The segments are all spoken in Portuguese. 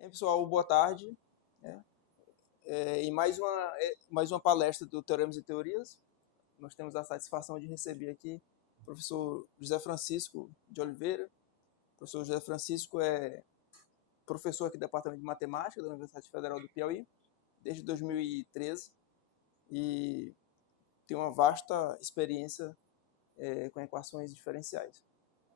Pessoal, boa tarde. Né? Em mais uma palestra do Teoremas e Teorias, nós temos a satisfação de receber aqui o professor José Francisco de Oliveira. O professor José Francisco é professor aqui do Departamento de Matemática da Universidade Federal do Piauí, desde 2013, e tem uma vasta experiência com equações diferenciais.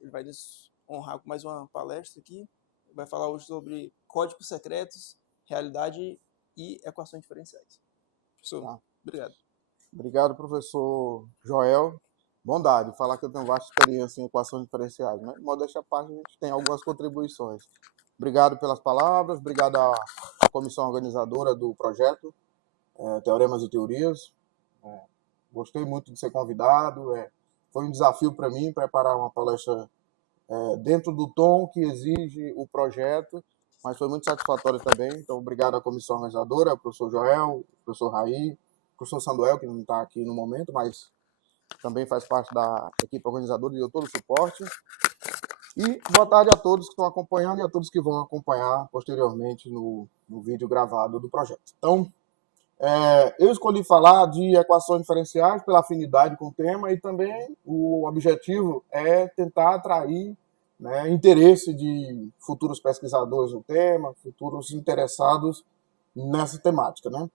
Ele vai nos honrar com mais uma palestra aqui. Vai falar hoje sobre códigos secretos, realidade e equações diferenciais. Professor, obrigado. Obrigado, professor Joel. Bondade, falar que eu tenho vasta experiência em equações diferenciais, né? Modéstia à parte, a gente tem algumas contribuições. Obrigado pelas palavras, obrigado à comissão organizadora do projeto Teoremas e Teorias. Gostei muito de ser convidado. Foi um desafio para mim preparar uma palestra dentro do tom que exige o projeto, mas foi muito satisfatório também. Então, obrigado à comissão organizadora, ao professor Joel, ao professor Raí, ao professor Samuel, que não está aqui no momento, mas também faz parte da equipe organizadora e deu todo o suporte. E boa tarde a todos que estão acompanhando e a todos que vão acompanhar posteriormente no vídeo gravado do projeto. Então, eu escolhi falar de equações diferenciais pela afinidade com o tema e também o objetivo é tentar atrair interesse de futuros pesquisadores no tema, futuros interessados nessa temática. Né?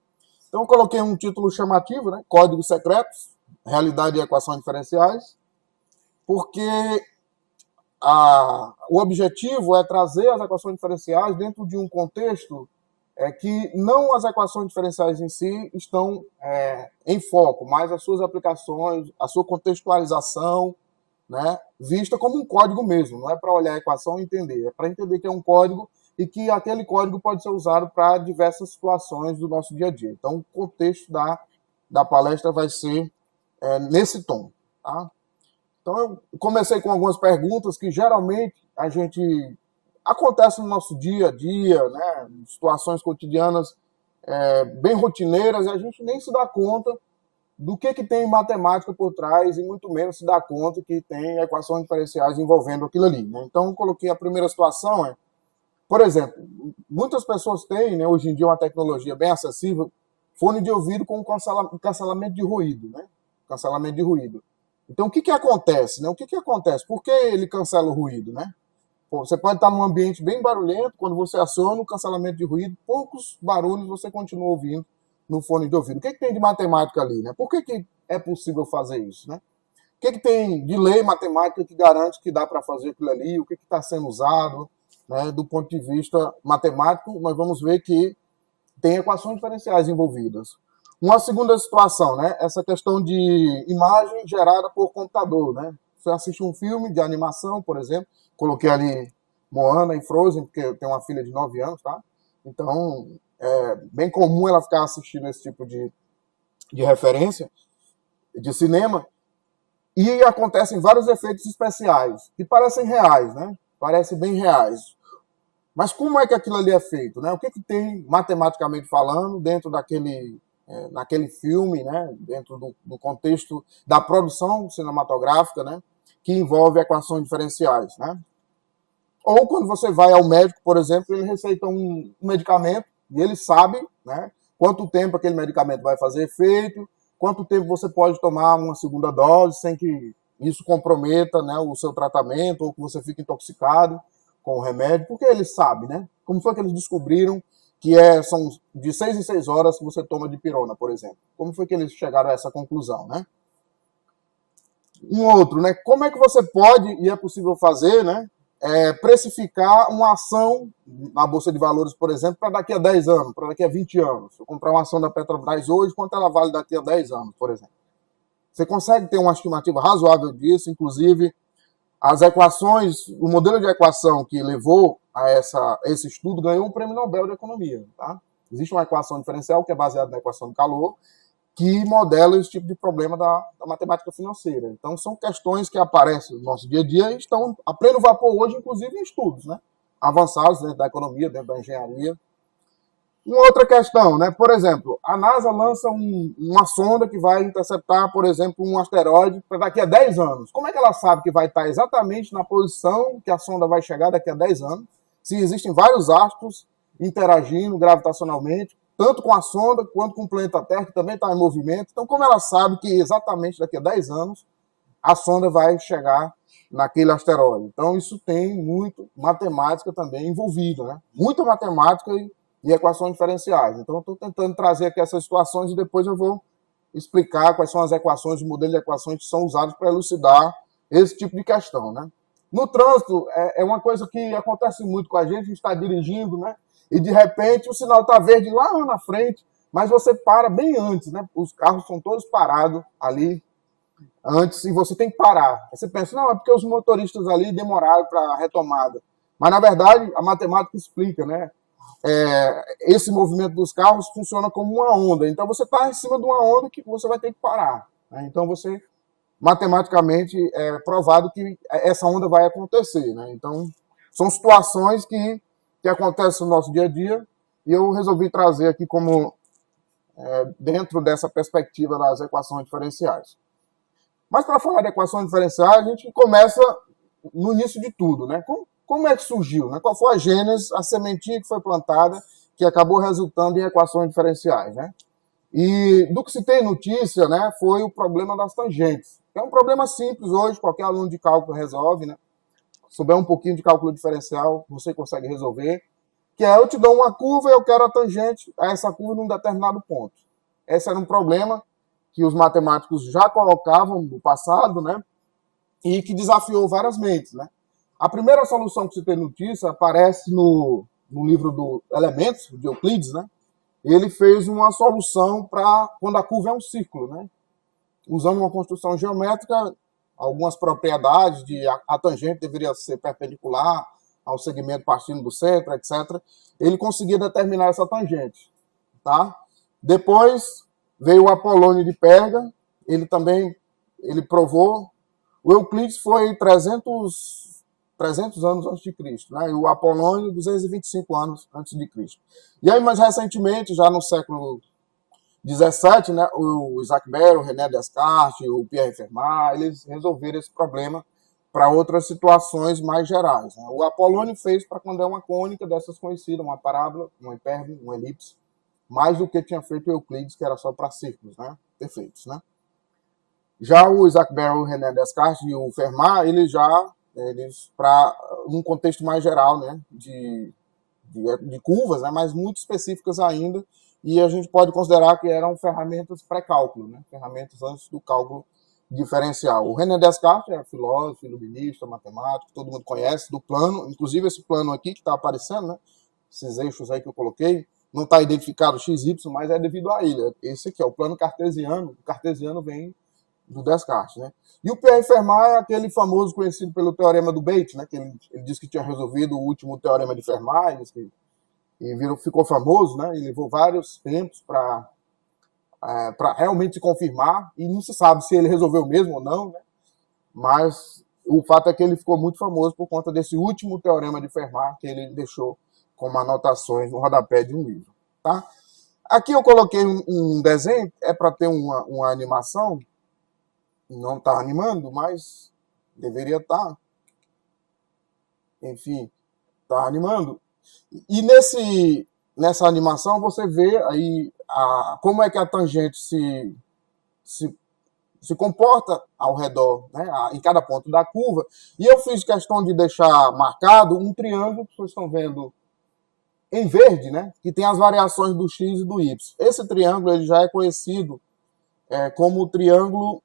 Então, eu coloquei um título chamativo, né? Códigos secretos, realidade e equações diferenciais, porque o objetivo é trazer as equações diferenciais dentro de um contexto que não as equações diferenciais em si estão em foco, mas as suas aplicações, a sua contextualização, né, vista como um código mesmo. Não é para olhar a equação e entender, é para entender que é um código e que aquele código pode ser usado para diversas situações do nosso dia a dia. Então, o contexto da palestra vai ser nesse tom. Tá? Então, eu comecei com algumas perguntas que geralmente acontece no nosso dia a dia, né? Situações cotidianas bem rotineiras, e a gente nem se dá conta do que tem matemática por trás e muito menos se dá conta que tem equações diferenciais envolvendo aquilo ali. Né? Então, eu coloquei a primeira situação, por exemplo, muitas pessoas têm, né, hoje em dia, uma tecnologia bem acessível, fone de ouvido com cancelamento de ruído. Né? Cancelamento de ruído. Então, o que acontece? Né? O que acontece? Por que ele cancela o ruído? Né? Você pode estar num ambiente bem barulhento, quando você aciona o cancelamento de ruído, poucos barulhos você continua ouvindo no fone de ouvido. O que tem de matemática ali? Né? Por que é possível fazer isso? Né? O que tem de lei matemática que garante que dá para fazer aquilo ali? O que está sendo usado? Né? Do ponto de vista matemático, nós vamos ver que tem equações diferenciais envolvidas. Uma segunda situação, né? Essa questão de imagem gerada por computador. Né? Você assiste um filme de animação, por exemplo, coloquei ali Moana e Frozen, porque eu tenho uma filha de 9 anos, tá? Então, é bem comum ela ficar assistindo esse tipo de referência de cinema, e acontecem vários efeitos especiais, que parecem reais, né? Parecem bem reais. Mas como é que aquilo ali é feito? Né? O que tem, matematicamente falando, dentro naquele filme, né? Dentro do contexto da produção cinematográfica, né? Que envolve equações diferenciais, né? Ou quando você vai ao médico, por exemplo, ele receita um medicamento e ele sabe, né, quanto tempo aquele medicamento vai fazer efeito, quanto tempo você pode tomar uma segunda dose sem que isso comprometa, né, o seu tratamento ou que você fique intoxicado com o remédio, porque ele sabe, né? Como foi que eles descobriram que são de 6 em 6 horas que você toma dipirona, por exemplo? Como foi que eles chegaram a essa conclusão, né? Um outro, né? Como é que você pode, e é possível fazer, né? Precificar uma ação na Bolsa de Valores, por exemplo, para daqui a 10 anos, para daqui a 20 anos. Se eu comprar uma ação da Petrobras hoje, quanto ela vale daqui a 10 anos, por exemplo. Você consegue ter uma estimativa razoável disso, inclusive as equações, o modelo de equação que levou a esse estudo ganhou um prêmio Nobel de Economia. Tá? Existe uma equação diferencial que é baseada na equação do calor, que modela esse tipo de problema da matemática financeira. Então, são questões que aparecem no nosso dia a dia e estão a pleno vapor hoje, inclusive em estudos, né? Avançados dentro da economia, dentro da engenharia. Uma outra questão, né? Por exemplo, a NASA lança uma sonda que vai interceptar, por exemplo, um asteroide para daqui a 10 anos. Como é que ela sabe que vai estar exatamente na posição que a sonda vai chegar daqui a 10 anos? Se existem vários astros interagindo gravitacionalmente, tanto com a sonda quanto com o planeta Terra, que também está em movimento. Então, como ela sabe que exatamente daqui a 10 anos a sonda vai chegar naquele asteroide? Então, isso tem muito matemática também envolvida, né? Muita matemática e equações diferenciais. Então, estou tentando trazer aqui essas situações e depois eu vou explicar quais são as equações, o modelo de equações que são usados para elucidar esse tipo de questão, né? No trânsito, é uma coisa que acontece muito com a gente está dirigindo, né? E de repente o sinal está verde lá na frente, mas você para bem antes, né? Os carros são todos parados ali antes e você tem que parar. Aí você pensa, não, é porque os motoristas ali demoraram para a retomada. Mas, na verdade, a matemática explica, né? Esse movimento dos carros funciona como uma onda. Então, você está em cima de uma onda que você vai ter que parar, né? Então, você, matematicamente, é provado que essa onda vai acontecer, né? Então, são situações que acontecem no nosso dia a dia e eu resolvi trazer aqui como dentro dessa perspectiva das equações diferenciais. Mas para falar de equações diferenciais, a gente começa no início de tudo, né? Como é que surgiu, né? Qual foi a gênese, a sementinha que foi plantada, que acabou resultando em equações diferenciais, né? E do que se tem notícia, né, foi o problema das tangentes. É um problema simples hoje, qualquer aluno de cálculo resolve, né? Se souber um pouquinho de cálculo diferencial, você consegue resolver. Que é, eu te dou uma curva e eu quero a tangente a essa curva num determinado ponto. Esse era um problema que os matemáticos já colocavam no passado, né? E que desafiou várias mentes, né? A primeira solução que se tem notícia aparece no livro do Elementos, de Euclides, né? Ele fez uma solução para quando a curva é um círculo, né? Usando uma construção geométrica, algumas propriedades de a tangente deveria ser perpendicular ao segmento partindo do centro, etc. Ele conseguia determinar essa tangente, tá? Depois veio o Apolônio de Pérgamo, ele provou. O Euclides foi 300 anos antes de Cristo, né? E o Apolônio 225 anos antes de Cristo. E aí, mais recentemente, já no século 17, né, o Isaac Barrow, o René Descartes, o Pierre Fermat, eles resolveram esse problema para outras situações mais gerais, né? O Apolônio fez para quando é uma cônica dessas conhecidas, uma parábola, uma hipérbole, uma elipse, mais do que tinha feito o Euclides, que era só para círculos, né, perfeitos, né? Já o Isaac Barrow, o René Descartes e o Fermat, eles para um contexto mais geral, né, de curvas, né, mas muito específicas ainda, e a gente pode considerar que eram ferramentas pré-cálculo, né, ferramentas antes do cálculo diferencial. O René Descartes é filósofo, iluminista, matemático, todo mundo conhece, do plano, inclusive esse plano aqui que está aparecendo, né, esses eixos aí que eu coloquei, não está identificado XY, mas é devido a ele. Esse aqui é o plano cartesiano, o cartesiano vem do Descartes, né? E o Pierre Fermat é aquele famoso conhecido pelo teorema do Bate, né? Que ele disse que tinha resolvido o último teorema de Fermat, ficou famoso, né? E levou vários tempos para realmente se confirmar, e não se sabe se ele resolveu mesmo ou não, né? Mas o fato é que ele ficou muito famoso por conta desse último teorema de Fermat que ele deixou como anotações no rodapé de um livro, tá? Aqui eu coloquei um desenho, é para ter uma animação, não está animando, mas deveria estar. Enfim, está animando. E nessa animação você vê aí como é que a tangente se comporta ao redor, né, em cada ponto da curva. E eu fiz questão de deixar marcado um triângulo que vocês estão vendo em verde, né, que tem as variações do x e do y. Esse triângulo ele já é conhecido como o triângulo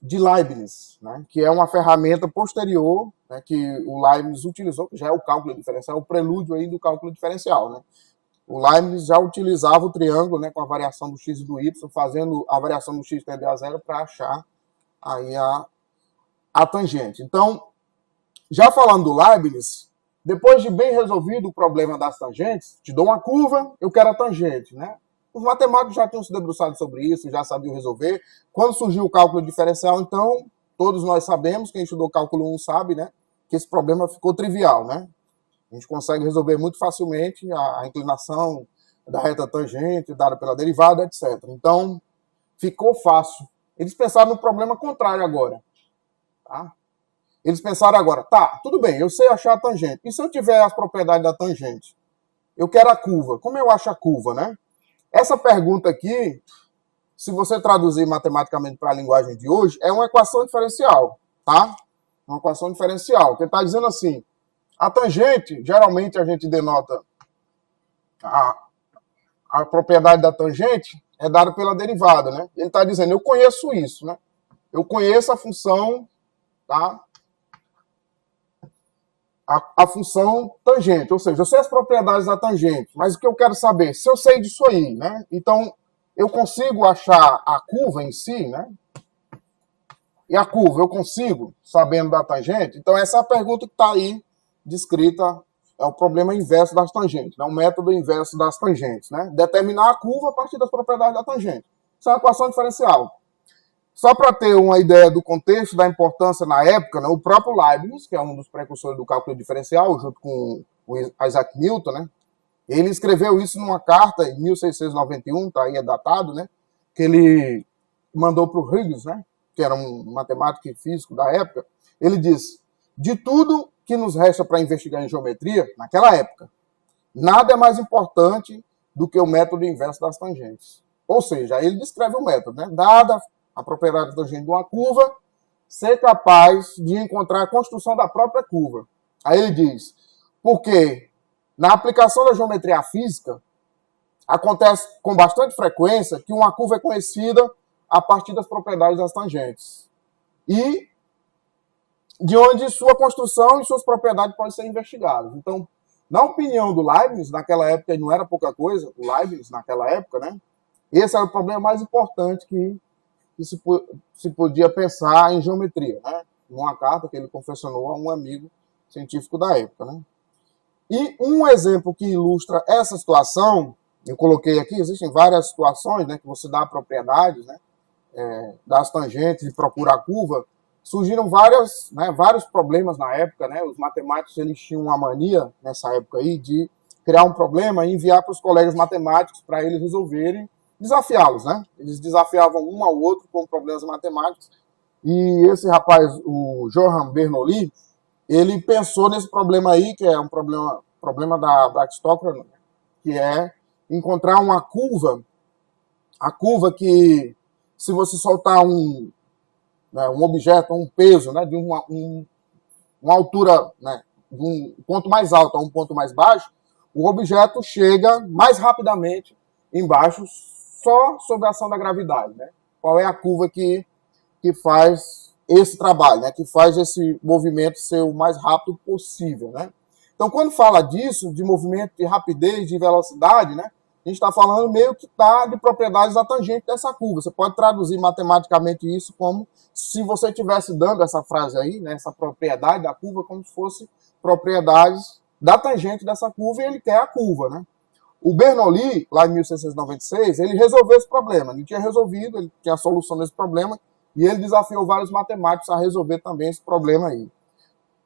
de Leibniz, né, que é uma ferramenta posterior, né, que o Leibniz utilizou, que já é o cálculo diferencial, o prelúdio aí do cálculo diferencial, né. O Leibniz já utilizava o triângulo, né, com a variação do x e do y, fazendo a variação do x tender a zero para achar aí a tangente. Então, já falando do Leibniz, depois de bem resolvido o problema das tangentes, te dou uma curva, eu quero a tangente, né? Os matemáticos já tinham se debruçado sobre isso, já sabiam resolver. Quando surgiu o cálculo diferencial, então, todos nós sabemos, quem estudou cálculo 1 sabe, né, que esse problema ficou trivial, né? A gente consegue resolver muito facilmente a inclinação da reta tangente, dada pela derivada, etc. Então, ficou fácil. Eles pensaram no problema contrário agora, tá? Eles pensaram agora, tá, tudo bem, eu sei achar a tangente. E se eu tiver as propriedades da tangente? eu quero a curva. Como eu acho a curva, né? Essa pergunta aqui, se você traduzir matematicamente para a linguagem de hoje, é uma equação diferencial, tá? Uma equação diferencial, que está dizendo assim, a tangente, geralmente a gente denota a propriedade da tangente é dada pela derivada, né? Ele está dizendo, eu conheço isso, né? Eu conheço a função, tá? A função tangente, ou seja, eu sei as propriedades da tangente, mas o que eu quero saber, se eu sei disso aí, né? Então, eu consigo achar a curva em si, né? E a curva eu consigo, sabendo da tangente? Então, essa é a pergunta que está aí descrita, é o problema inverso das tangentes, né? O método inverso das tangentes, né? Determinar a curva a partir das propriedades da tangente. Isso é uma equação diferencial. Só para ter uma ideia do contexto, da importância na época, né, o próprio Leibniz, que é um dos precursores do cálculo diferencial, junto com o Isaac Newton, né, ele escreveu isso numa carta em 1691, tá aí, é datado, né, que ele mandou para o Huygens, né, que era um matemático e físico da época. Ele disse, de tudo que nos resta para investigar em geometria, naquela época, nada é mais importante do que o método inverso das tangentes. Ou seja, aí ele descreve o método, né, dada a propriedade da tangente de uma curva, ser capaz de encontrar a construção da própria curva. Aí ele diz, porque na aplicação da geometria física, acontece com bastante frequência que uma curva é conhecida a partir das propriedades das tangentes. E de onde sua construção e suas propriedades podem ser investigadas. Então, na opinião do Leibniz, naquela época, não era pouca coisa, o Leibniz, naquela época, né? Esse era o problema mais importante que se podia pensar em geometria, né? Numa carta que ele confessionou a um amigo científico da época, né? E um exemplo que ilustra essa situação, eu coloquei aqui, existem várias situações, né, que você dá propriedades, né, das tangentes e procura a curva, surgiram vários problemas na época, né? Os matemáticos eles tinham uma mania nessa época aí de criar um problema e enviar para os colegas matemáticos para eles resolverem, desafiá-los, né? Eles desafiavam um ao outro com problemas matemáticos. E esse rapaz, o Johann Bernoulli, ele pensou nesse problema aí, que é um problema da Brachistochrone, né? Que é encontrar uma curva, a curva que, se você soltar um objeto, um peso, né, de uma altura, né, de um ponto mais alto a um ponto mais baixo, o objeto chega mais rapidamente embaixo só sob a ação da gravidade, né? Qual é a curva que faz esse trabalho, né? Que faz esse movimento ser o mais rápido possível, né? Então, quando fala disso, de movimento, de rapidez, de velocidade, né? A gente está falando meio que de propriedades da tangente dessa curva. Você pode traduzir matematicamente isso como se você estivesse dando essa frase aí, né? Essa propriedade da curva, como se fosse propriedades da tangente dessa curva, e ele quer a curva, né? O Bernoulli, lá em 1696, ele resolveu esse problema. Ele tinha resolvido, ele tinha a solução desse problema, e ele desafiou vários matemáticos a resolver também esse problema aí.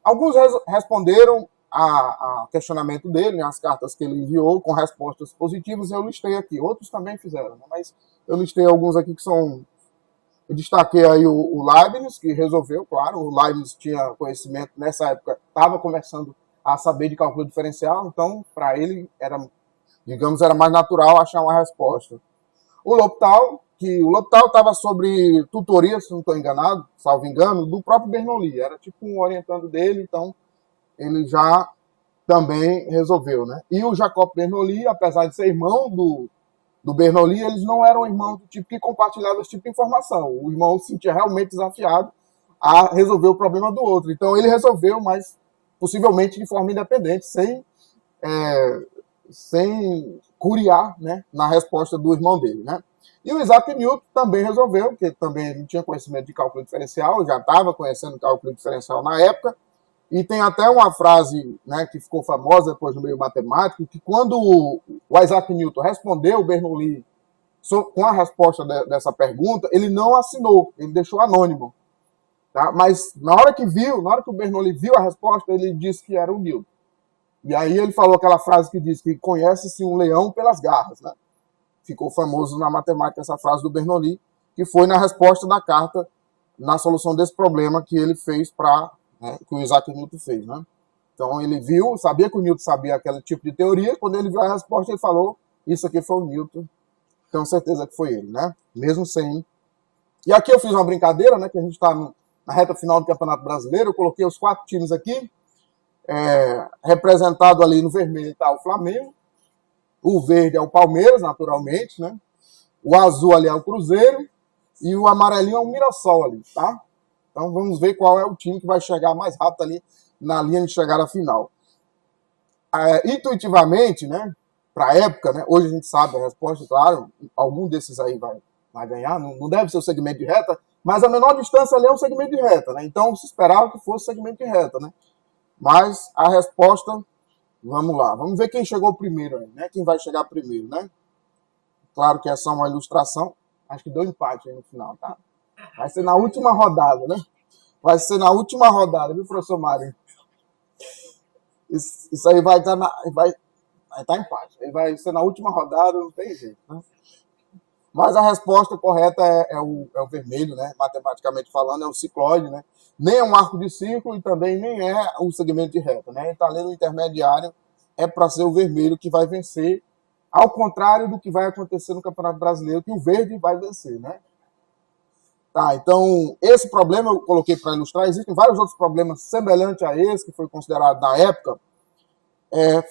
Alguns responderam a questionamento dele, né, as cartas que ele enviou, com respostas positivas, eu listei aqui. Outros também fizeram, né, mas eu listei alguns aqui que são... Eu destaquei aí o Leibniz, que resolveu, claro. O Leibniz tinha conhecimento, nessa época, estava começando a saber de cálculo diferencial, então, para ele, era mais natural achar uma resposta. O L'Hopital estava sobre tutoria, se não estou enganado, salvo engano, do próprio Bernoulli. Era tipo um orientando dele, então ele já também resolveu, né? E o Jacob Bernoulli, apesar de ser irmão do Bernoulli, eles não eram irmãos do tipo que compartilhavam esse tipo de informação. O irmão se sentia realmente desafiado a resolver o problema do outro. Então ele resolveu, mas possivelmente de forma independente, sem curiar, né, na resposta do irmão dele, né? E o Isaac Newton também resolveu, porque também não tinha conhecimento de cálculo diferencial, já estava conhecendo cálculo diferencial na época, e tem até uma frase, né, que ficou famosa depois no meio matemático, que quando o Isaac Newton respondeu o Bernoulli com a resposta dessa pergunta, ele não assinou, ele deixou anônimo. Tá? Mas na hora que o Bernoulli viu a resposta, ele disse que era o Newton. E aí ele falou aquela frase que diz que conhece-se um leão pelas garras, né? Ficou famoso na matemática essa frase do Bernoulli, que foi na resposta da carta, na solução desse problema que ele fez que o Isaac Newton fez, né? Então ele viu, sabia que o Newton sabia aquele tipo de teoria, quando ele viu a resposta, ele falou, isso aqui foi o Newton, tenho certeza que foi ele, né? Mesmo sem... E aqui eu fiz uma brincadeira, né? Que a gente está na reta final do Campeonato Brasileiro, eu coloquei os 4 times aqui, representado ali no vermelho está o Flamengo, o verde é o Palmeiras, naturalmente, né? O azul ali é o Cruzeiro e o amarelinho é o Mirassol ali, tá? Então vamos ver qual é o time que vai chegar mais rápido ali na linha de chegada final. Intuitivamente, né? Para a época, né? Hoje a gente sabe a resposta, claro, algum desses aí vai ganhar, não deve ser o segmento de reta, mas a menor distância ali é um segmento de reta, né? Então se esperava que fosse segmento de reta, né? Mas a resposta, vamos lá, vamos ver quem chegou primeiro aí, né? Quem vai chegar primeiro, né? Claro que essa é uma ilustração, acho que deu empate aí no final, tá? Vai ser na última rodada, né? Vai ser na última rodada, viu, professor Mário? Isso aí vai estar empate. Ele vai ser na última rodada, não tem jeito, né? Mas a resposta correta é o vermelho, né? Matematicamente falando, é o cicloide, né? Nem é um arco de círculo e também nem é um segmento de reta, né? Está ali no intermediário, é para ser o vermelho que vai vencer, ao contrário do que vai acontecer no Campeonato Brasileiro, que o verde vai vencer, né? Tá, então, esse problema eu coloquei para ilustrar. Existem vários outros problemas semelhantes a esse, que foi considerado na época.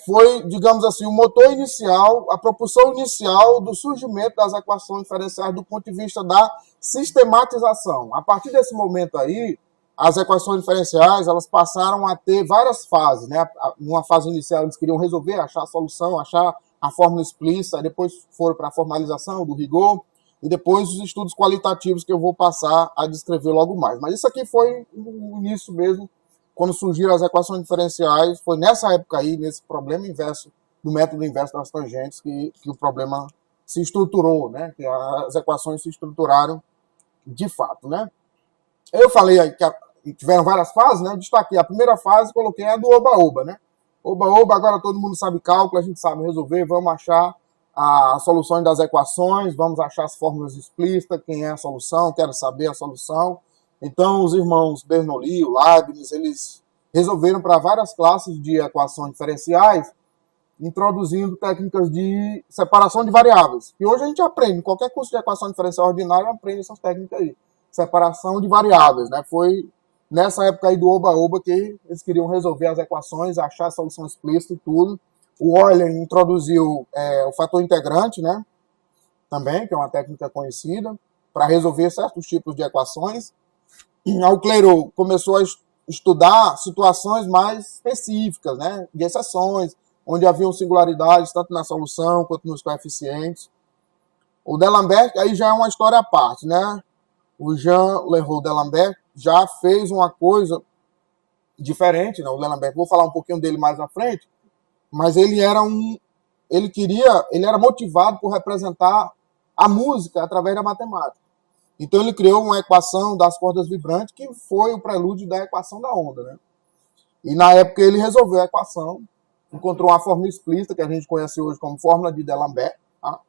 Foi, digamos assim, o motor inicial, a propulsão inicial do surgimento das equações diferenciais do ponto de vista da sistematização. A partir desse momento aí, as equações diferenciais elas passaram a ter várias fases, né? Numa fase inicial eles queriam resolver, achar a solução, achar a fórmula explícita, depois foram para a formalização do rigor, e depois os estudos qualitativos que eu vou passar a descrever logo mais. Mas isso aqui foi o início mesmo, quando surgiram as equações diferenciais, foi nessa época aí, nesse problema inverso, do método inverso das tangentes, que o problema se estruturou, né? Que as equações se estruturaram de fato, né? Eu falei aí que tiveram várias fases, né? Destaquei a primeira fase, coloquei a do oba-oba, né? Oba-oba, agora todo mundo sabe cálculo, a gente sabe resolver, vamos achar as soluções das equações, vamos achar as fórmulas explícitas, quem é a solução, quero saber a solução. Então, os irmãos Bernoulli, o Leibniz, eles resolveram para várias classes de equações diferenciais, introduzindo técnicas de separação de variáveis. E hoje a gente aprende, qualquer curso de equação diferencial ordinária aprende essas técnicas aí. Separação de variáveis, né? Foi nessa época aí do oba-oba que eles queriam resolver as equações, achar a solução explícita e tudo. O Euler introduziu o fator integrante, né? Também, que é uma técnica conhecida, para resolver certos tipos de equações. O Clairaut começou a estudar situações mais específicas, né? De exceções, onde haviam singularidades tanto na solução quanto nos coeficientes. O D'Alembert, aí já é uma história à parte, né? O Jean-Leroux D'Alembert já fez uma coisa diferente, né? O D'Alembert, vou falar um pouquinho dele mais à frente, mas ele era motivado por representar a música através da matemática. Então ele criou uma equação das cordas vibrantes que foi o prelúdio da equação da onda, né? E na época ele resolveu a equação, encontrou uma fórmula explícita que a gente conhece hoje como fórmula de D'Alembert, tá?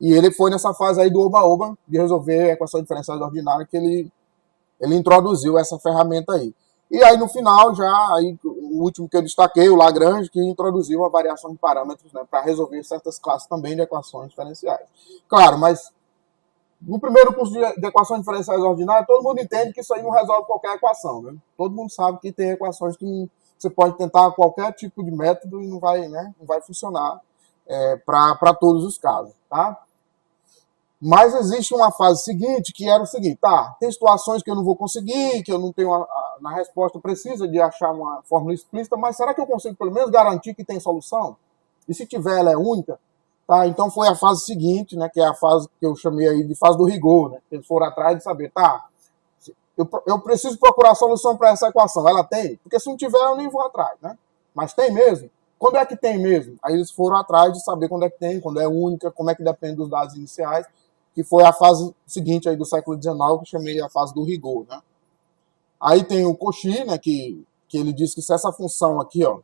E ele foi nessa fase aí do oba-oba de resolver a equação diferencial ordinária que ele introduziu essa ferramenta aí. E aí no final já aí, o último que eu destaquei, o Lagrange, que introduziu a variação de parâmetros, né, para resolver certas classes também de equações diferenciais. Claro, mas no primeiro curso de equações diferenciais ordinárias, todo mundo entende que isso aí não resolve qualquer equação, né? Todo mundo sabe que tem equações que você pode tentar qualquer tipo de método e não vai, né, não vai funcionar para todos os casos, tá? Mas existe uma fase seguinte, que era o seguinte, tá, tem situações que eu não vou conseguir, que eu não tenho na resposta precisa de achar uma fórmula explícita, mas será que eu consigo pelo menos garantir que tem solução? E se tiver, ela é única? Tá, então foi a fase seguinte, né, que é a fase que eu chamei aí de fase do rigor, né? Eles foram atrás de saber, tá, eu preciso procurar a solução para essa equação, ela tem? Porque se não tiver, eu nem vou atrás, né? Mas tem mesmo? Quando é que tem mesmo? Aí eles foram atrás de saber quando é que tem, quando é única, como é que depende dos dados iniciais, que foi a fase seguinte aí do século XIX, que eu chamei a fase do rigor, né? Aí tem o Cauchy, né, que ele diz que se essa função aqui, ó,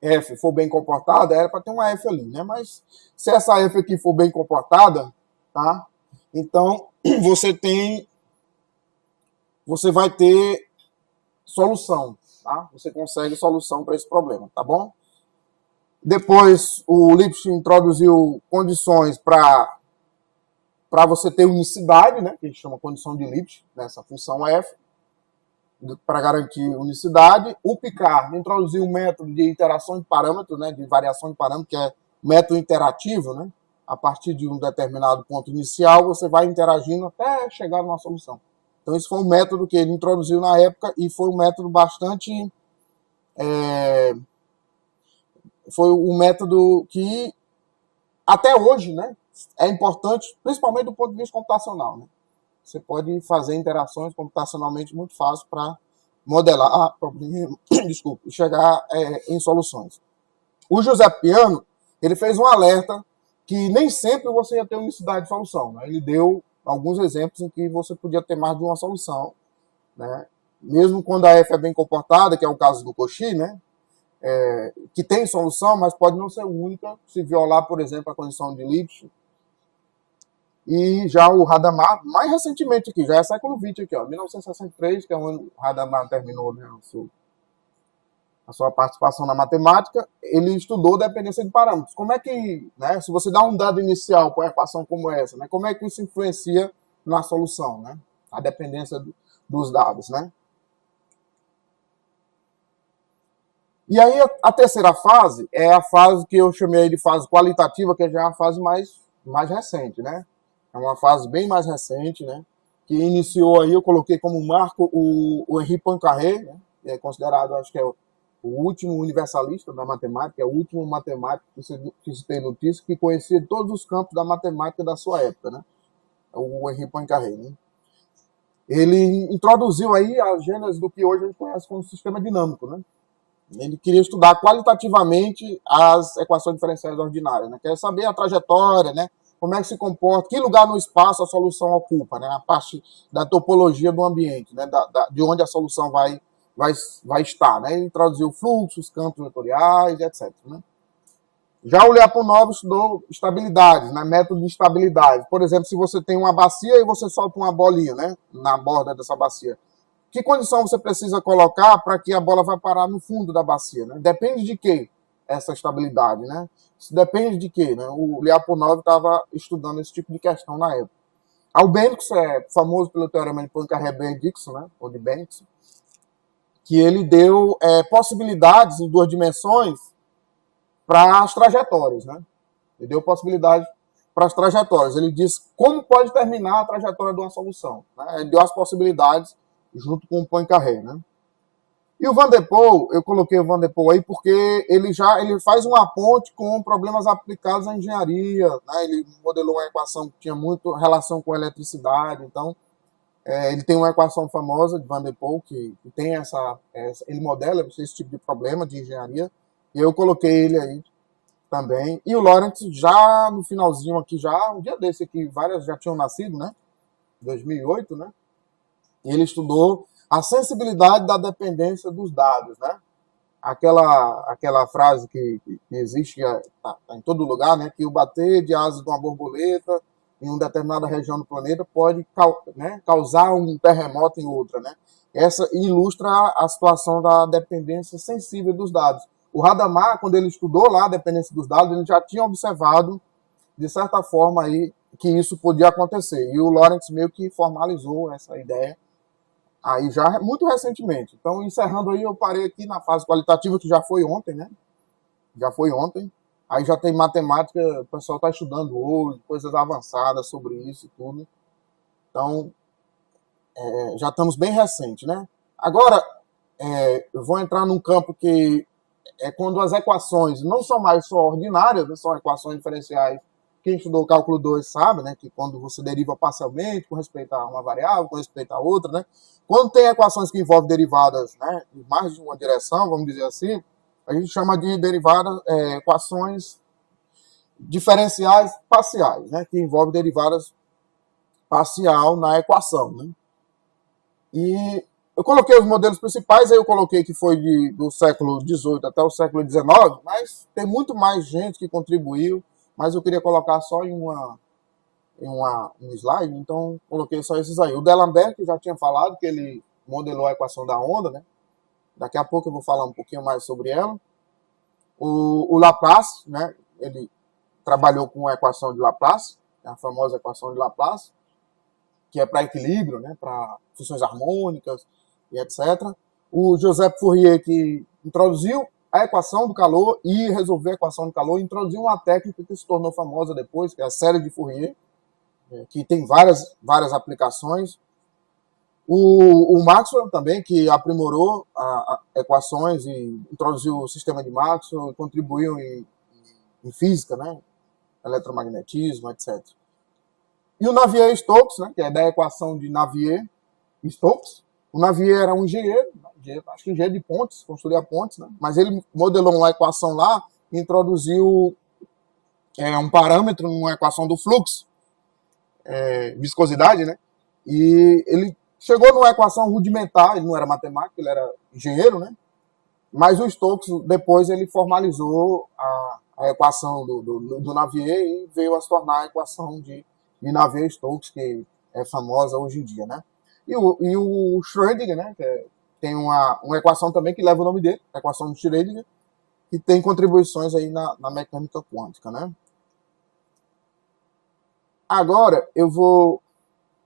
f for bem comportada, era para ter uma f ali, né? Mas se essa f aqui for bem comportada, tá? Então você vai ter solução. tá? Você consegue solução para esse problema, tá bom? Depois, o Lipschitz introduziu condições para você ter unicidade, né, que a gente chama condição de Lipschitz, nessa função f, para garantir unicidade. O Picard introduziu um método de interação de parâmetros, né, de variação de parâmetros, que é método interativo, né? A partir de um determinado ponto inicial, você vai interagindo até chegar numa solução. Então, esse foi um método que ele introduziu na época e foi um método bastante... foi um método que, até hoje, né, é importante, principalmente do ponto de vista computacional. Né? Você pode fazer interações computacionalmente muito fácil para modelar problemas, desculpa, e chegar em soluções. O José Piano, ele fez um alerta que nem sempre você ia ter unicidade de solução. Né? Ele deu alguns exemplos em que você podia ter mais de uma solução, né? Mesmo quando a F é bem comportada, que é o caso do Cauchy, né? Que tem solução, mas pode não ser única se violar, por exemplo, a condição de Lipschitz. E já o Hadamard, mais recentemente aqui, já é século XX aqui, ó, 1963, que é onde o Hadamard terminou, né, a sua participação na matemática, ele estudou dependência de parâmetros. Como é que, né, se você dá um dado inicial para uma equação como essa, né, como é que isso influencia na solução, né, a dependência dos dados, né? E aí a terceira fase é a fase que eu chamei de fase qualitativa, que já é a fase mais recente, né? É uma fase bem mais recente, né? Que iniciou aí, eu coloquei como marco o Henri Poincaré, né? Que é considerado, acho que é o último universalista da matemática, é o último matemático que se tem notícia, que conhecia todos os campos da matemática da sua época, né? O Henri Poincaré, né? Ele introduziu aí a gênese do que hoje a gente conhece como sistema dinâmico, né? Ele queria estudar qualitativamente as equações diferenciais ordinárias, né? Quer saber a trajetória, né? Como é que se comporta, que lugar no espaço a solução ocupa, né? A parte da topologia do ambiente, né? De onde a solução vai estar, né? Ele introduziu fluxos, campos vetoriais, etc. Né? Já o Lyapunov estudou estabilidades, né? Método de estabilidade. Por exemplo, se você tem uma bacia e você solta uma bolinha, né? Na borda dessa bacia. Que condição você precisa colocar para que a bola vá parar no fundo da bacia? Né? Depende de quê essa estabilidade? Né? Isso depende de quê? Né? O Lyapunov estava estudando esse tipo de questão na época. O Bendix é famoso pelo teorema de Poincaré-Bendixson, né? Ou de Bendixson, que ele deu possibilidades em duas dimensões para as trajetórias. Né? Ele deu possibilidades para as trajetórias. Ele disse como pode terminar a trajetória de uma solução. Né? Ele deu as possibilidades junto com o Poincaré, né? E o Van der Poel, eu coloquei o Van der Poel aí porque ele faz uma ponte com problemas aplicados à engenharia, né? Ele modelou uma equação que tinha muito relação com eletricidade, então ele tem uma equação famosa de Van der Poel que tem ele modela esse tipo de problema de engenharia, e eu coloquei ele aí também. E o Lorentz já no finalzinho aqui, já um dia desse aqui, várias já tinham nascido, né? 2008, né? Ele estudou a sensibilidade da dependência dos dados, né? Aquela frase que existe tá em todo lugar, né? Que o bater de asas de uma borboleta em uma determinada região do planeta pode causar um terremoto em outra, né? Essa ilustra a situação da dependência sensível dos dados. O Hadamard, quando ele estudou lá a dependência dos dados, ele já tinha observado, de certa forma, aí, que isso podia acontecer. E o Lorentz meio que formalizou essa ideia aí já muito recentemente. Então, encerrando aí, eu parei aqui na fase qualitativa, que já foi ontem, né? Já foi ontem. Aí já tem matemática, o pessoal está estudando hoje, coisas avançadas sobre isso e tudo. Então, já estamos bem recentes, né? Agora, eu vou entrar num campo que é quando as equações não são mais só ordinárias, né? São equações diferenciais. Quem estudou o cálculo 2 sabe, né? Que quando você deriva parcialmente com respeito a uma variável, com respeito a outra, né? Quando tem equações que envolvem derivadas, né, em mais de uma direção, vamos dizer assim, a gente chama de derivadas, equações diferenciais parciais, né, que envolvem derivadas parcial na equação. Né? E eu coloquei os modelos principais, aí eu coloquei que foi do século XVIII até o século XIX, mas tem muito mais gente que contribuiu, mas eu queria colocar só em um slide, então coloquei só esses aí. O D'Alembert, que já tinha falado, que ele modelou a equação da onda, né? Daqui a pouco eu vou falar um pouquinho mais sobre ela. O Laplace, né, ele trabalhou com a equação de Laplace, a famosa equação de Laplace, que é para equilíbrio, né, para funções harmônicas e etc. O Joseph Fourier, que introduziu a equação do calor e resolveu a equação do calor, introduziu uma técnica que se tornou famosa depois, que é a série de Fourier, que tem várias aplicações. O Maxwell também, que aprimorou equações e introduziu o sistema de Maxwell, contribuiu em física, né, eletromagnetismo, etc. E o Navier-Stokes, né, que é da equação de Navier-Stokes. O Navier era um engenheiro, acho que engenheiro de pontes, construía pontes, né, mas ele modelou uma equação lá e introduziu um parâmetro numa equação do fluxo, viscosidade, né, e ele chegou numa equação rudimentar, ele não era matemático, ele era engenheiro, né, mas o Stokes, depois, ele formalizou a equação do Navier e veio a se tornar a equação de Navier-Stokes, que é famosa hoje em dia, né? E o Schrödinger, né? Que tem uma equação também que leva o nome dele, a equação de Schrödinger, que tem contribuições aí na mecânica quântica, né? Agora eu vou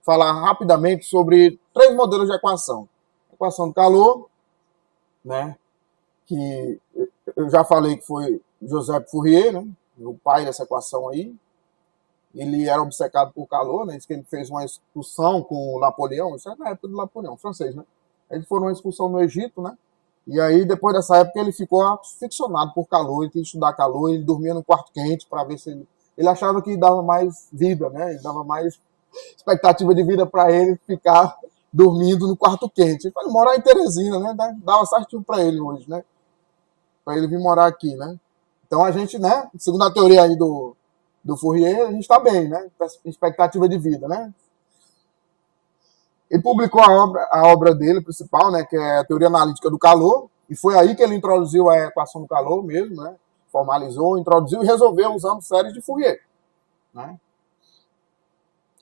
falar rapidamente sobre 3 modelos de equação. Equação do calor, né? Que eu já falei que foi Joseph Fourier, né? O pai dessa equação aí. Ele era obcecado por calor, né? Diz que ele fez uma excursão com o Napoleão, isso é na época do Napoleão, francês, né? Eles foram numa excursão no Egito, né? E aí, depois dessa época, ele ficou aficionado por calor, ele tinha que estudar calor, ele dormia no quarto quente para ver se ele achava que dava mais vida, né? Ele dava mais expectativa de vida para ele ficar dormindo no quarto quente. Ele foi morar em Teresina, né? Dava certinho para ele hoje, né? Para ele vir morar aqui, né? Então a gente, né? Segundo a teoria aí do Fourier, a gente está bem, né? Expectativa de vida, né? Ele publicou a obra dele principal, né? Que é a teoria analítica do calor, e foi aí que ele introduziu a equação do calor mesmo, né? Formalizou, introduziu e resolveu usando séries de Fourier, né?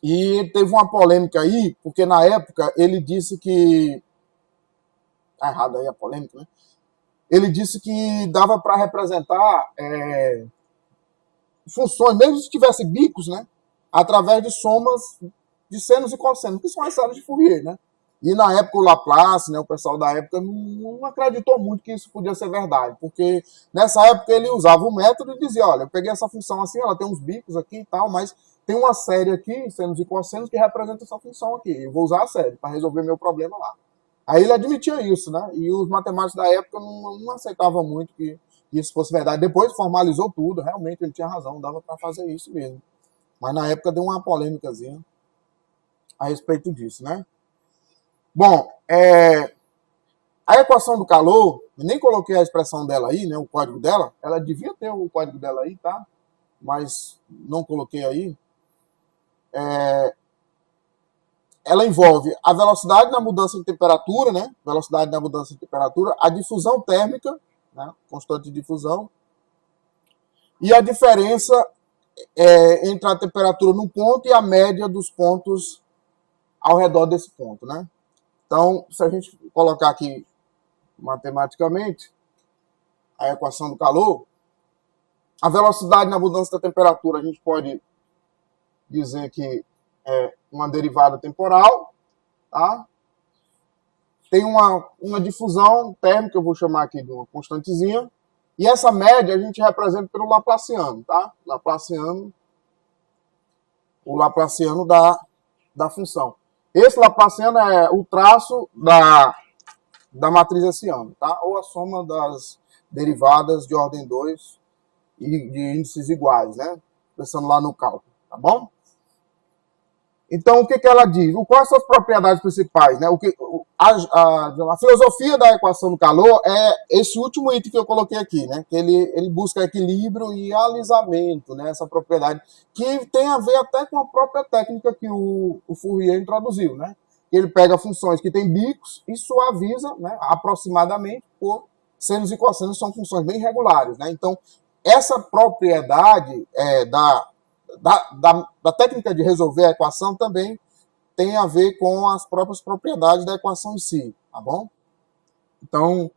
E teve uma polêmica aí, porque na época ele disse que... Tá errado aí a polêmica, né? Ele disse que dava para representar funções, mesmo se tivesse bicos, né, através de somas de senos e cossenos, que são as séries de Fourier, né? E na época o Laplace, né, o pessoal da época não acreditou muito que isso podia ser verdade, porque nessa época ele usava o método e dizia, olha, eu peguei essa função assim, ela tem uns bicos aqui e tal, mas tem uma série aqui, senos e cossenos, que representa essa função aqui. Eu vou usar a série para resolver meu problema lá. Aí ele admitia isso, né? E os matemáticos da época não aceitavam muito que isso fosse verdade. Depois formalizou tudo, realmente ele tinha razão, dava para fazer isso mesmo. Mas na época deu uma polêmicazinha a respeito disso, né? Bom, a equação do calor, eu nem coloquei a expressão dela aí, né? O código dela, ela devia ter o código dela aí, tá? Mas não coloquei aí. Ela envolve a velocidade na mudança de temperatura, né? Velocidade na mudança de temperatura, a difusão térmica, né? Constante de difusão, e a diferença entre a temperatura num ponto e a média dos pontos ao redor desse ponto, né? Então, se a gente colocar aqui matematicamente a equação do calor, a velocidade na mudança da temperatura a gente pode dizer que é uma derivada temporal, tá? Tem uma difusão térmica, eu vou chamar aqui de uma constantezinha, e essa média a gente representa pelo Laplaciano, tá? O Laplaciano da função. Esse Laplaciano é o traço da matriz hessiana, tá? Ou a soma das derivadas de ordem 2 e de índices iguais, né? Pensando lá no cálculo, tá bom? Então, o que ela diz? Quais são as propriedades principais? Né? A filosofia da equação do calor é esse último item que eu coloquei aqui, né? Que ele busca equilíbrio e alisamento, né? Essa propriedade que tem a ver até com a própria técnica que o Fourier introduziu, né? Ele pega funções que têm bicos e suaviza, né, aproximadamente por senos e cossenos, são funções bem regulares, né? Então, essa propriedade da técnica de resolver a equação também tem a ver com as próprias propriedades da equação em si, tá bom? Então,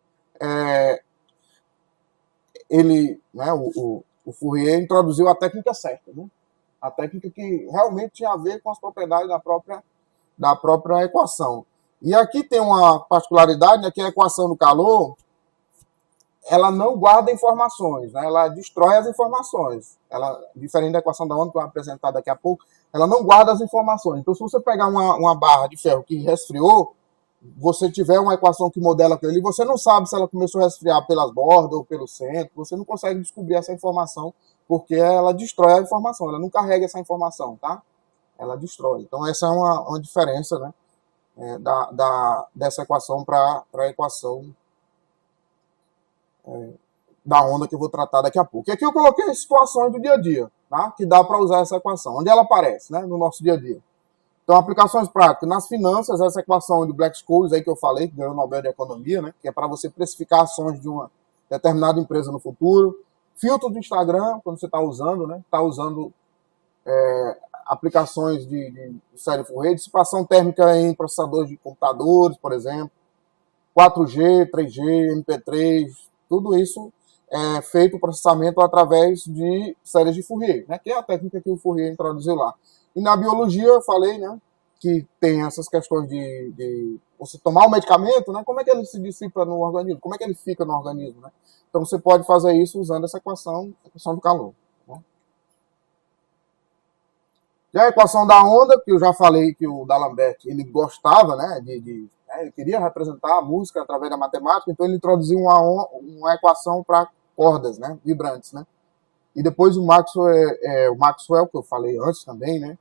ele, né, o Fourier introduziu a técnica certa, né? A técnica que realmente tinha a ver com as propriedades da própria equação. E aqui tem uma particularidade, né, que a equação do calor, ela não guarda informações, né? Ela destrói as informações. Ela, diferente da equação da onda que eu vou apresentar daqui a pouco, ela não guarda as informações. Então, se você pegar uma barra de ferro que resfriou, você tiver uma equação que modela aquilo ali, você não sabe se ela começou a resfriar pelas bordas ou pelo centro, você não consegue descobrir essa informação, porque ela destrói a informação, ela não carrega essa informação, tá? Ela destrói. Então, essa é uma diferença, né, dessa equação para a equação da onda que eu vou tratar daqui a pouco. E aqui eu coloquei situações do dia a dia, tá? Que dá para usar essa equação. Onde ela aparece, né, no nosso dia a dia. Então, aplicações práticas. Nas finanças, essa equação de Black-Scholes aí que eu falei, que ganhou o Nobel de Economia, né, que é para você precificar ações de uma determinada empresa no futuro. Filtro do Instagram, quando você está usando, né? Está usando aplicações de série Fourier, dissipação térmica em processadores de computadores, por exemplo, 4G, 3G, MP3, tudo isso é feito o processamento através de séries de Fourier, né? Que é a técnica que o Fourier introduziu lá. E na biologia, eu falei, né, que tem essas questões de você tomar o medicamento, né? Como é que ele se dissipa no organismo? Como é que ele fica no organismo, né? Então, você pode fazer isso usando essa equação, a equação do calor. Né? Já a equação da onda, que eu já falei que o D'Alembert, ele gostava, né, ele queria representar a música através da matemática, então ele introduziu uma equação para cordas, né, vibrantes, né? E depois o Maxwell, que eu falei antes também, né,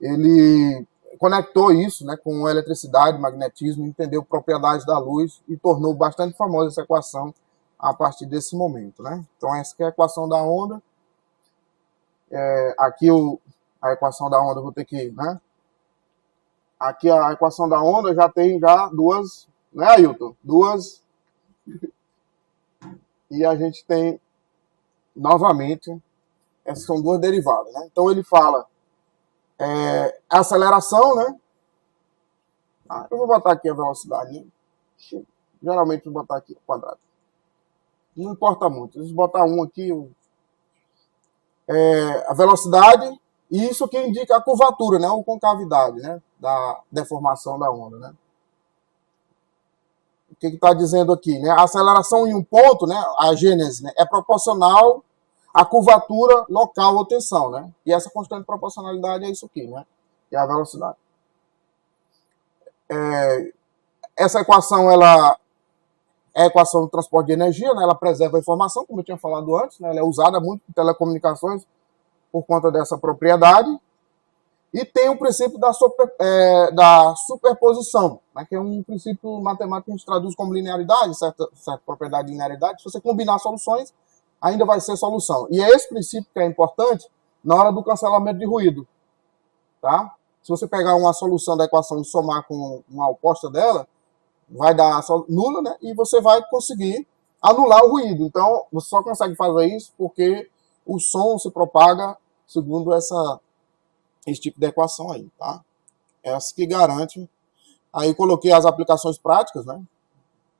ele conectou isso, né, com eletricidade, magnetismo, entendeu propriedades da luz e tornou bastante famosa essa equação a partir desse momento, né? Então essa que é a equação da onda. Aqui a equação da onda eu vou ter que, né? Aqui a equação da onda já tem duas, né, Ailton? Duas. E a gente tem novamente, essas são duas derivadas, né? Então ele fala a aceleração, né? Eu vou botar aqui a velocidade, né? Geralmente vou botar aqui quadrado. Não importa muito. Se botar um aqui, a velocidade, e isso que indica a curvatura, né? Ou concavidade, né? Da deformação da onda, né? O que está dizendo aqui, né? A aceleração em um ponto, né? A gênese, né, é proporcional à curvatura local ou tensão, né? E essa constante de proporcionalidade é isso aqui, né? Que é a velocidade. Essa equação, ela é a equação do transporte de energia, né? Ela preserva a informação, como eu tinha falado antes, né? Ela é usada muito em telecomunicações por conta dessa propriedade. E tem o princípio da superposição, né? Que é um princípio matemático que a gente traduz como linearidade, certa propriedade de linearidade. Se você combinar soluções, ainda vai ser solução. E é esse princípio que é importante na hora do cancelamento de ruído. Tá? Se você pegar uma solução da equação e somar com uma oposta dela, vai dar nula, né? E você vai conseguir anular o ruído. Então, você só consegue fazer isso porque o som se propaga segundo esse tipo de equação aí, tá? Essa que garante. Aí coloquei as aplicações práticas, né?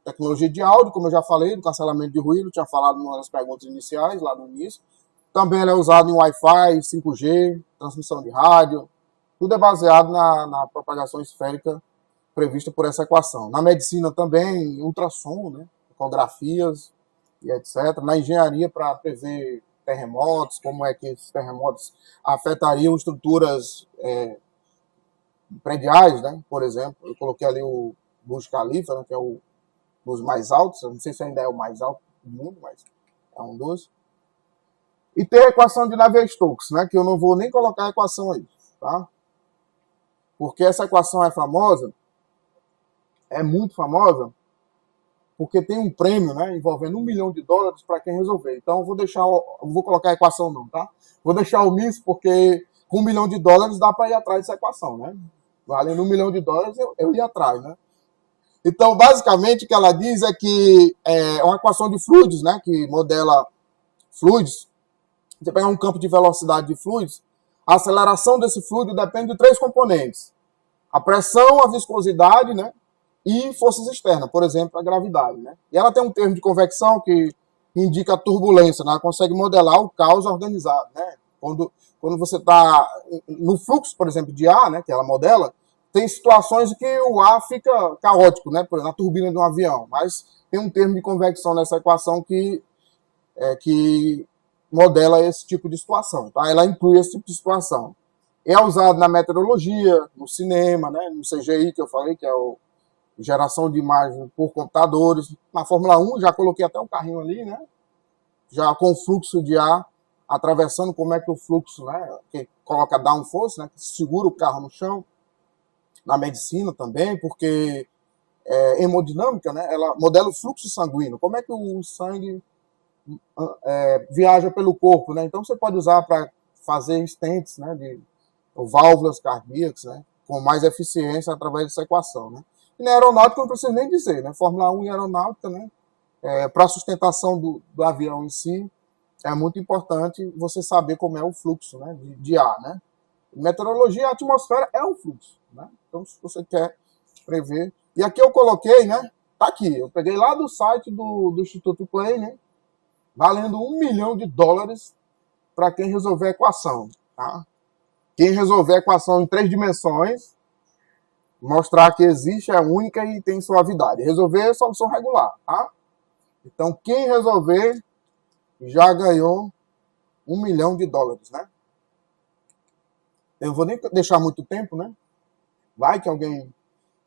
Tecnologia de áudio, como eu já falei, do cancelamento de ruído, tinha falado numa das perguntas iniciais, lá no início. Também ela é usada em Wi-Fi, 5G, transmissão de rádio. Tudo é baseado na propagação esférica prevista por essa equação. Na medicina também, ultrassom, né? Ecografias e etc. Na engenharia, para prever terremotos, como é que esses terremotos afetariam estruturas prediais, né? Por exemplo, eu coloquei ali o Burj Khalifa, né? Que é um dos mais altos, eu não sei se ainda é o mais alto do mundo, mas é um dos. E tem a equação de Navier-Stokes, né? Que eu não vou nem colocar a equação aí, tá? Porque essa equação é famosa, é muito famosa, porque tem um prêmio, né, envolvendo $1 milhão para quem resolver. Então, eu vou colocar a equação não, tá? Vou deixar o miss, porque com $1 milhão dá para ir atrás dessa equação, né? Valendo $1 milhão, eu ia atrás, né? Então, basicamente, o que ela diz é que é uma equação de fluidos, né, que modela fluidos. Você pegar um campo de velocidade de fluidos, a aceleração desse fluido depende de 3 componentes. A pressão, a viscosidade, né, e forças externas, por exemplo, a gravidade, né? E ela tem um termo de convecção que indica a turbulência, né? Ela consegue modelar o caos organizado, né? Quando você está no fluxo, por exemplo, de ar, né, que ela modela, tem situações em que o ar fica caótico, né? Por exemplo, na turbina de um avião, mas tem um termo de convecção nessa equação que modela esse tipo de situação, tá? Ela inclui esse tipo de situação. É usado na meteorologia, no cinema, né? No CGI, que eu falei, que é o geração de imagem por computadores. Na Fórmula 1, já coloquei até um carrinho ali, né? Já com fluxo de ar atravessando, como é que o fluxo, né? Que coloca downforce, né? Que segura o carro no chão. Na medicina também, porque hemodinâmica, né? Ela modela o fluxo sanguíneo. Como é que o sangue viaja pelo corpo, né? Então você pode usar para fazer stents, né? Ou válvulas cardíacas, né? Com mais eficiência através dessa equação, né? E na aeronáutica não preciso nem dizer, né? Fórmula 1 e aeronáutica, né? Para a sustentação do avião em si, é muito importante você saber como é o fluxo, né? De ar, né? Meteorologia, a atmosfera é um fluxo, né? Então, se você quer prever... E aqui eu coloquei, né? Tá aqui, eu peguei lá do site do Instituto Play, né? Valendo $1 milhão para quem resolver a equação, tá? Quem resolver a equação em 3 dimensões, mostrar que existe, é única e tem suavidade. Resolver é solução regular, tá? Então, quem resolver já ganhou $1 milhão, né? Eu vou nem deixar muito tempo, né? Vai que alguém...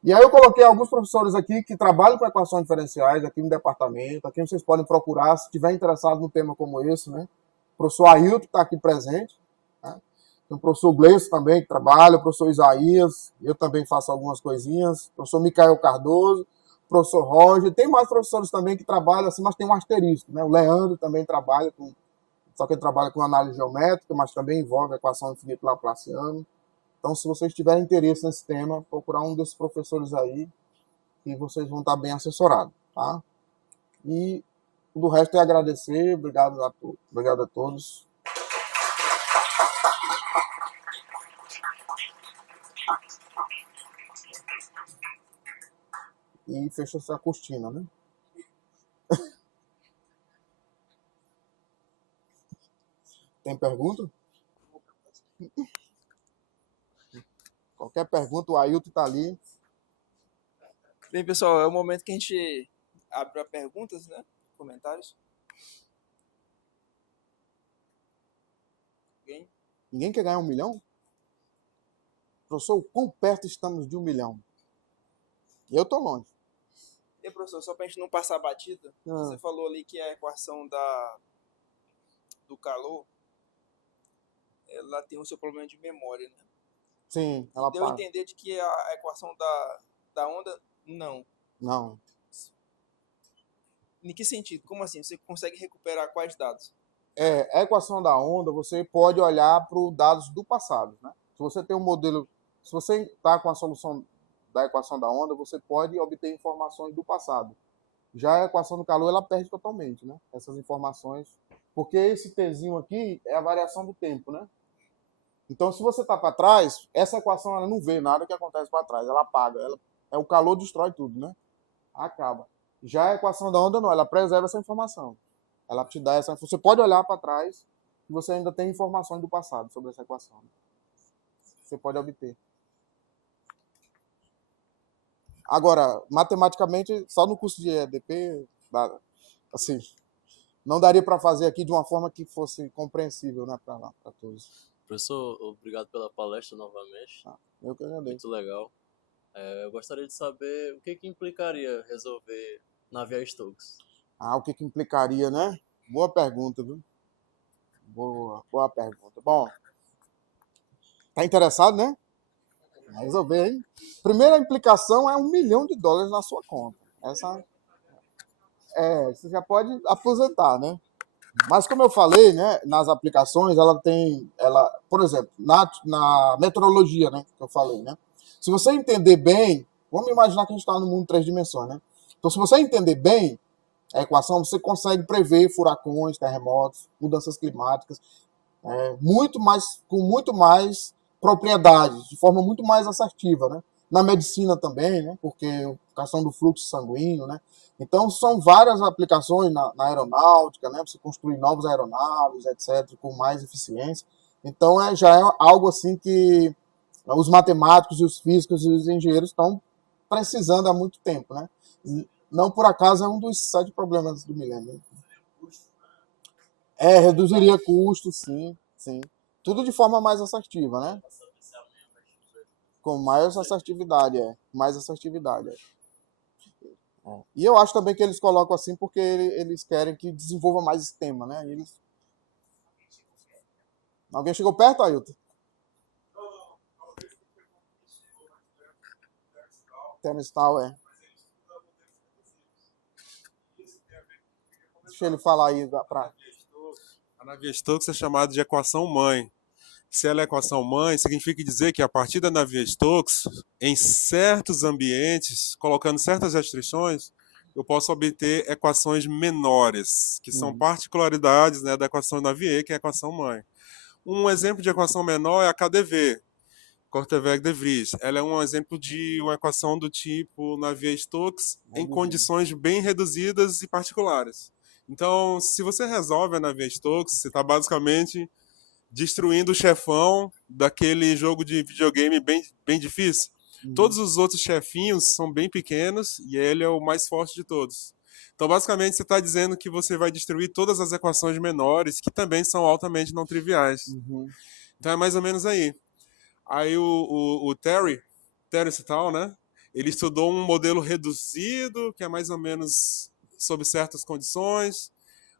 E aí eu coloquei alguns professores aqui que trabalham com equações diferenciais aqui no departamento. Aqui vocês podem procurar, se estiver interessado num tema como esse, né? O professor Ailton está aqui presente, né? Tem o professor Gleison também, que trabalha, o professor Isaías, eu também faço algumas coisinhas, o professor Micael Cardoso, o professor Roger, tem mais professores também que trabalham assim, mas tem um asterisco, né? O Leandro também trabalha com... Só que ele trabalha com análise geométrica, mas também envolve a equação infinita laplaciana. Então, se vocês tiverem interesse nesse tema, procurar um desses professores aí e vocês vão estar bem assessorados, tá? E do resto é agradecer. Obrigado a todos. E fechou-se a cortina, né? Tem pergunta? Qualquer pergunta, o Ailton está ali. Bem, pessoal, é o momento que a gente abre para perguntas, né? Comentários. Ninguém quer ganhar $1 milhão? Professor, quão perto estamos de $1 milhão? Eu estou longe. E, professor, só para a gente não passar batida, você falou ali que a equação do calor, ela tem o seu problema de memória, né? Sim, ela deu a entender de que a equação da onda, não. Não. Em que sentido? Como assim? Você consegue recuperar quais dados? A equação da onda, você pode olhar para os dados do passado, né? Se você tem um modelo, se você está com a solução da equação da onda, você pode obter informações do passado. Já a equação do calor, ela perde totalmente, né? Essas informações, porque esse Tzinho aqui é a variação do tempo, né? Então, se você está para trás, essa equação ela não vê nada que acontece para trás, ela apaga, o calor destrói tudo, né? Acaba. Já a equação da onda não, ela preserva essa informação. Ela te dá essa informação. Você pode olhar para trás e você ainda tem informações do passado sobre essa equação. Você pode obter. Agora, matematicamente, só no curso de EDP, assim, não daria para fazer aqui de uma forma que fosse compreensível, né, para todos. Professor, obrigado pela palestra novamente. Eu que agradeço. Muito legal. Eu gostaria de saber o que implicaria resolver Navier-Stokes. O que implicaria, né? Boa pergunta, viu? Boa pergunta. Bom, tá interessado, né? Vai resolver, hein? Primeira implicação é $1 milhão na sua conta. Essa você já pode aposentar, né? Mas como eu falei, né, nas aplicações, por exemplo, na meteorologia, né, que eu falei, né? Se você entender bem, vamos imaginar que a gente está no mundo de 3 dimensões, né? Então, se você entender bem a equação, você consegue prever furacões, terremotos, mudanças climáticas, com muito mais propriedade, de forma muito mais assertiva, né? na medicina também, né? Porque a questão do fluxo sanguíneo, né? Então, são várias aplicações na aeronáutica, né? Você construir novas aeronaves, etc., com mais eficiência. Então, já é algo assim que os matemáticos, os físicos e os engenheiros estão precisando há muito tempo, né? Não por acaso é um dos 7 problemas do milênio. Reduziria custos, sim, sim. Tudo de forma mais assertiva, né? Com mais assertividade, mais assertividade. E eu acho também que eles colocam assim porque eles querem que desenvolva mais esse tema, né? Alguém chegou perto, Ailton? Termistal, Deixa ele falar aí pra... A Navier-Stokes é chamada de equação mãe. Se ela é equação mãe, significa dizer que a partir da Navier-Stokes, em certos ambientes, colocando certas restrições, eu posso obter equações menores, que são particularidades, né, da equação Navier, que é a equação mãe. Um exemplo de equação menor é a KdV, Korteweg-de Vries. Ela é um exemplo de uma equação do tipo Navier-Stokes em condições bem reduzidas e particulares. Então, se você resolve a Navier-Stokes, você está basicamente destruindo o chefão daquele jogo de videogame bem difícil. Todos os outros chefinhos são bem pequenos e ele é o mais forte de todos. Então, basicamente, você está dizendo que você vai destruir todas as equações menores, que também são altamente não triviais. Então, é mais ou menos aí. Aí o Terry Tal, né? Ele estudou um modelo reduzido, que é mais ou menos sob certas condições,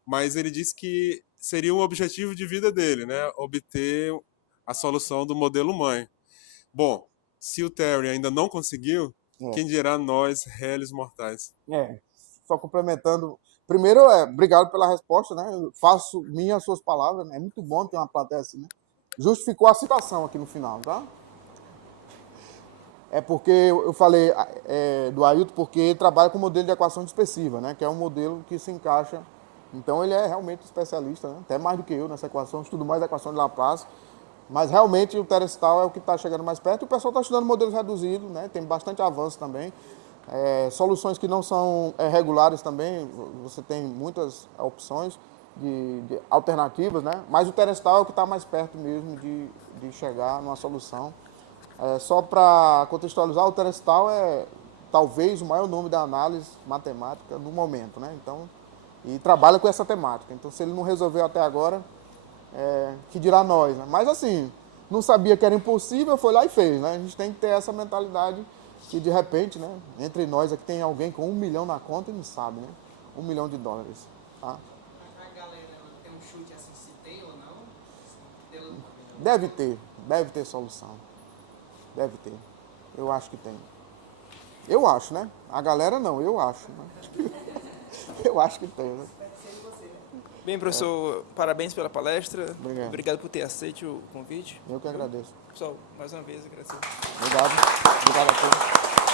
mas ele disse que seria um objetivo de vida dele, né? Obter a solução do modelo mãe. Bom, se o Terry ainda não conseguiu, quem dirá nós, réis mortais? Só complementando. Primeiro, obrigado pela resposta, né? Eu faço minhas suas palavras, né? É muito bom ter uma plateia assim, né? Justificou a citação aqui no final, tá? É porque eu falei do Ailton porque ele trabalha com o modelo de equação dispersiva, né? Que é um modelo que se encaixa. Então ele é realmente especialista, né? Até mais do que eu nessa equação, estudo mais a equação de Laplace. Mas realmente o Terrestal é o que está chegando mais perto. E o pessoal está estudando modelos reduzidos, né? Tem bastante avanço também. Soluções que não são regulares também, você tem muitas opções de alternativas, né? Mas o Terrestal é o que está mais perto mesmo de chegar numa solução. Só para contextualizar, o Terrestal é talvez o maior nome da análise matemática no momento, né? Então, e trabalha com essa temática. Então, se ele não resolveu até agora, que dirá nós, né? Mas assim, não sabia que era impossível, foi lá e fez, né? A gente tem que ter essa mentalidade que de repente, né? Entre nós aqui tem alguém com 1 milhão na conta e não sabe, né? $1 milhão, tá? A galera tem um chute assim, se tem ou não? Deve ter solução. Deve ter. Eu acho que tem. Eu acho, né? A galera não, eu acho. Né? Eu acho que tem, né? Bem, professor, parabéns pela palestra. Obrigado. Obrigado por ter aceito o convite. Eu que agradeço. Pessoal, mais uma vez, agradeço. Obrigado. Obrigado a todos.